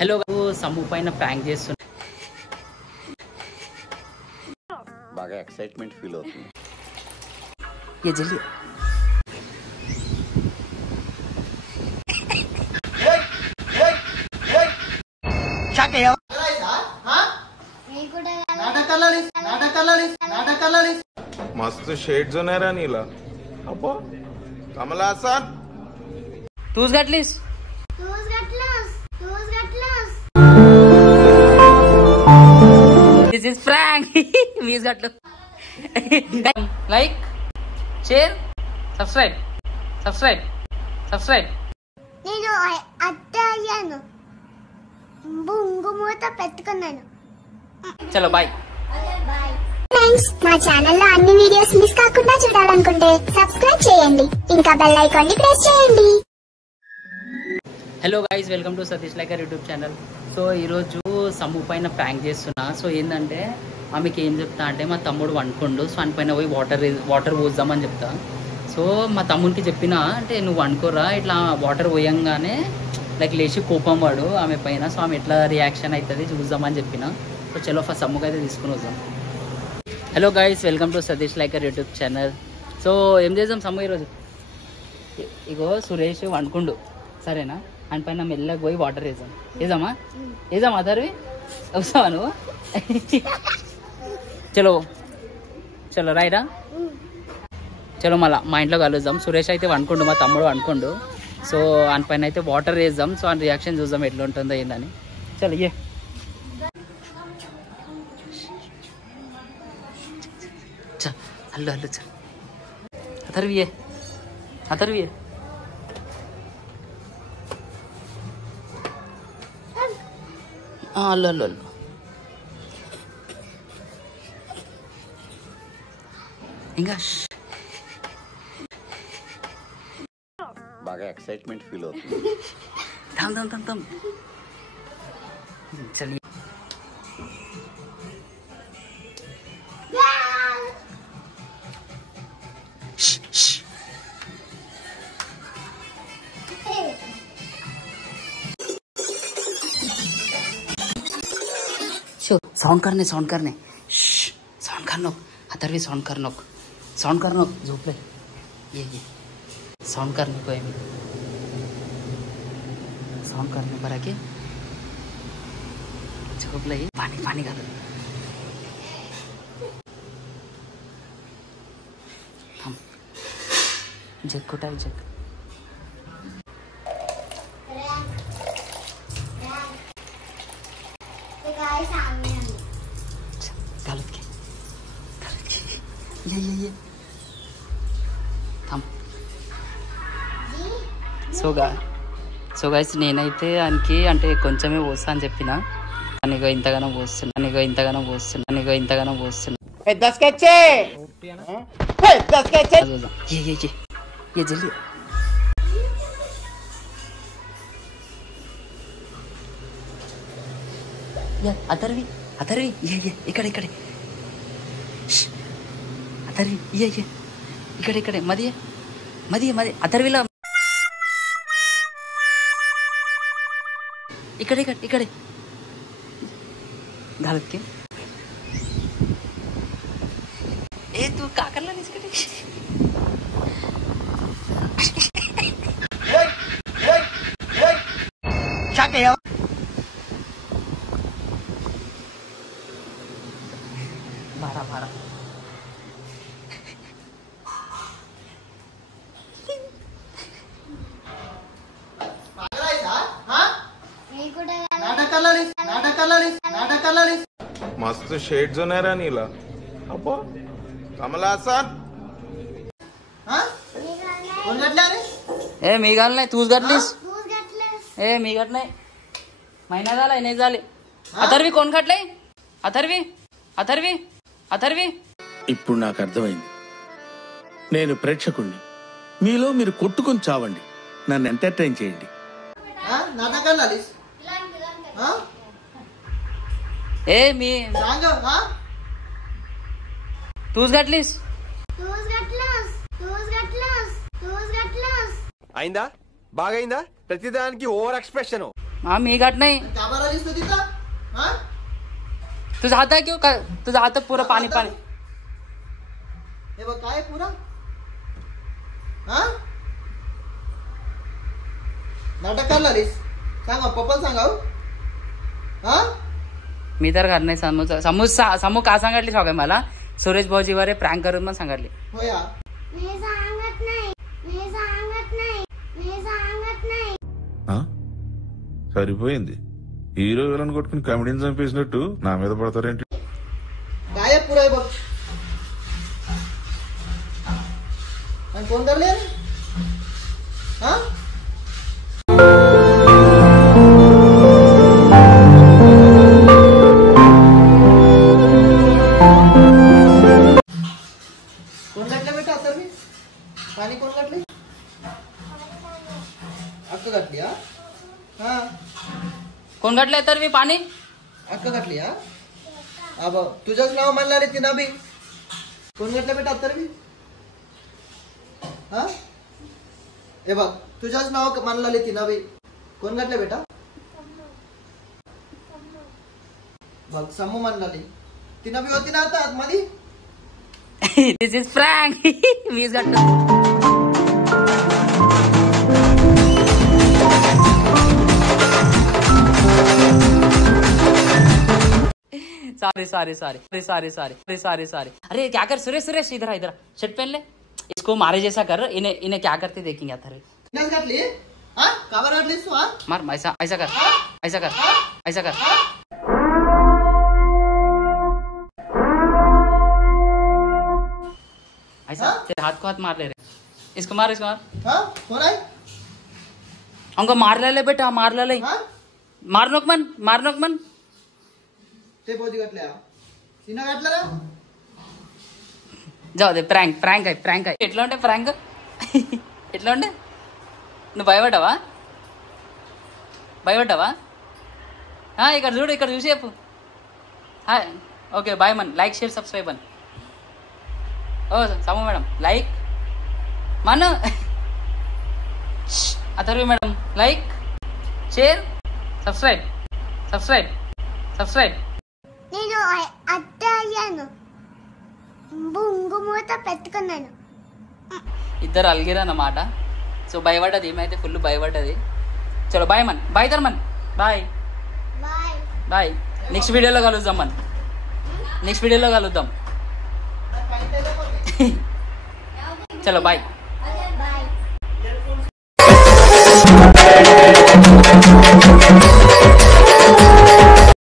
Hello समू pan प्रांक చేస్తున్నా బాగా excitement feel అవుతుంది ये जल्दी क्या किया मस्त शेड्स ఉన్నాయరా నీలా అబ్బో కమల్ హాసన్ तूच घातलीस दिस इज प्रैंक मीच घातलं लाइक शेयर सब्सक्राइब నేను అత్తయ్యను బుంగుమూత పెట్టుకున్నాను. चलो बाय ఫ్రెండ్స్, మా ఛానల్లో అన్ని వీడియోస్ మిస్ కాకుండా చూడాలనుకుంటే సబ్స్క్రైబ్ చేయండి, ఇంకా బెల్ ఐకాన్ ని ప్రెస్ చేయండి. Hello guys, welcome to Satish liker YouTube channel. So ఈరోజు సమ్ము పైన ప్రాంక్ చేస్తున్నా. సో ఏంటంటే ఆమెకి ఏం చెప్తా అంటే మా తమ్ముడు వండుకుండు, సో ఆయన పైన పోయి వాటర్ పోద్దామని చెప్తా. సో మా తమ్మునికి చెప్పిన అంటే నువ్వు వండుకోరా, ఇట్లా వాటర్ పోయంగానే లైక్ లేచి కోపం వాడు ఆమె పైన. సో ఆమె ఎట్లా రియాక్షన్ అవుతుంది చూద్దామని చెప్పిన. సో చలో ఫస్ట్ సమ్ముకి అయితే తీసుకుని వద్దాం. Hello guys, welcome to Satish liker YouTube channel. So ఏం చేద్దాం సమ్ము ఈరోజు? ఇగో సురేష్ వండుకుండు, సరేనా? ఆయన పైన మెల్లగా పోయి వాటర్ వేద్దామా తర్వి వస్తావా నువ్వు? చలో రైరా, చలో మళ్ళా మా ఇంట్లో కలుద్దాం. సురేష్ అయితే వండుకుండు, మా తమ్ముడు వండుకుండు. సో ఆయన పైన అయితే వాటర్ వేద్దాం. సో ఆయన రియాక్షన్ చూద్దాం ఎట్లా ఉంటుందో ఏందని. చలో ఏ హల్లు చల్ అతర్వి అల్లు ఇంకా బాగా ఎక్సైట్మెంట్ ఫీల్ అవుతుంది थम चलिए साउंड करने साउंड करनो अतरवी साउंड करनो झोपले ये साउंड करने को साउंड करने पर आके झोपले पानी घाल हम जग कुटा जग गलत के ये थम సో గైస్ నేనైతే ఆయనకి అంటే కొంచెమే పోస్తా అని చెప్పిన. నీకు ఇంతగానో పోస్తున్నా ये जल्दी अतरवी ये इकडे अतरवी ये इकडे मधी अतरवीला इकडे घालत के ए तू का करला इसकडे क्या किया मारा मस्त शेड्स ఉన్నాయరా నీలా అబ్బో కమల్ హాసన్ ए मी घाल नाही तूच घातलीस ए मी घात नाही महिना झालाय नाही झाले अथर्वी कोण घातलंय अथर्वी ఇప్పుడు నాకు అర్థమైంది. నేను ప్రేక్షకుణ్ణి, మీలో మీరు కొట్టుకొని చావండి, నన్ను ఎంటర్టైన్ చేయండి. ए मी तूच घातलीस అయిందా బాగైందా ప్రతిదానికి ఓవర్ ఎక్స్ప్రెషన్ हाँ मी घाट नाही कामाला दिसतो तिथं हा तुझा हात आहे क्यों तुझा हात पुरा पाणी पाणी हे बघ काय पुरा हा नाटक करायला आलीस सांग पप्पा सांगाव हा मी तर घर नाही समू का सांगितली सगळे मला सुरेश भाऊजीवर प्रँक करून पण सांगितली हो या సరిపోయింది హీరో విలన్ కొట్టుకుని కమెడీని చంపేసినట్టు నా మీద పడతారేంటి काय पुरा आहे बघ आणि कोण धरले हा कोण घातलं बेटा सर मी पाणी कोण घातले अक्क घातली हा हा कोण घातलंय तर मी पाणी अक्क घातली हा अब तुझंच नाव म्हणणार आहे तिनं बी कोण घातलं बेटा तर बी हा हे बघ तुझंच नाव म्हणलं तिनं बी कोण घातलं बेटा बघ समूह म्हणलं तिनं बी होती ना आता आतमध्ये दिस इज प्रँक मीच घातलं सॉरी अरे क्या कर सुरेश इधर शर्ट पहन ले इसको मारे जैसा कर इन्हें क्या करते देखेंगे आता तिनंच घातली हा का बरं घातलीस तू हा मार ऐसा कर ऐसा तेरे हाथ को हाथ मार ले रहे इसको मार हा कोण आहे हमको मार ले बेटा मार ले हा मार नोक मन ते पोती घातल्या तिनं घातलं ना जाऊ दे ప్రాంక్ అయ్యి ఎట్లా ఉంటే ప్రాంక్ ఎట్లా ఉంటే నువ్వు భయపడ్డావా ఇక్కడ చూసి చెప్పు okay bye Mann like share subscribe అని ఓ సమూ మేడం లైక్ మన అథర్వి మేడం లైక్ షేర్ సబ్స్క్రైబ్ నేను అత్తయ్యను బొంగుమూత పెట్టుకున్నాను ఇద్దరు అలిగిరన్నమాట సో భయపడ్డది ఏమైతే ఫుల్ భయపడ్డది చలో బాయ్ తర్మన్ బాయ్ బాయ్ నెక్స్ట్ వీడియోలో కలుద్దాం చలో బాయ్ బాయ్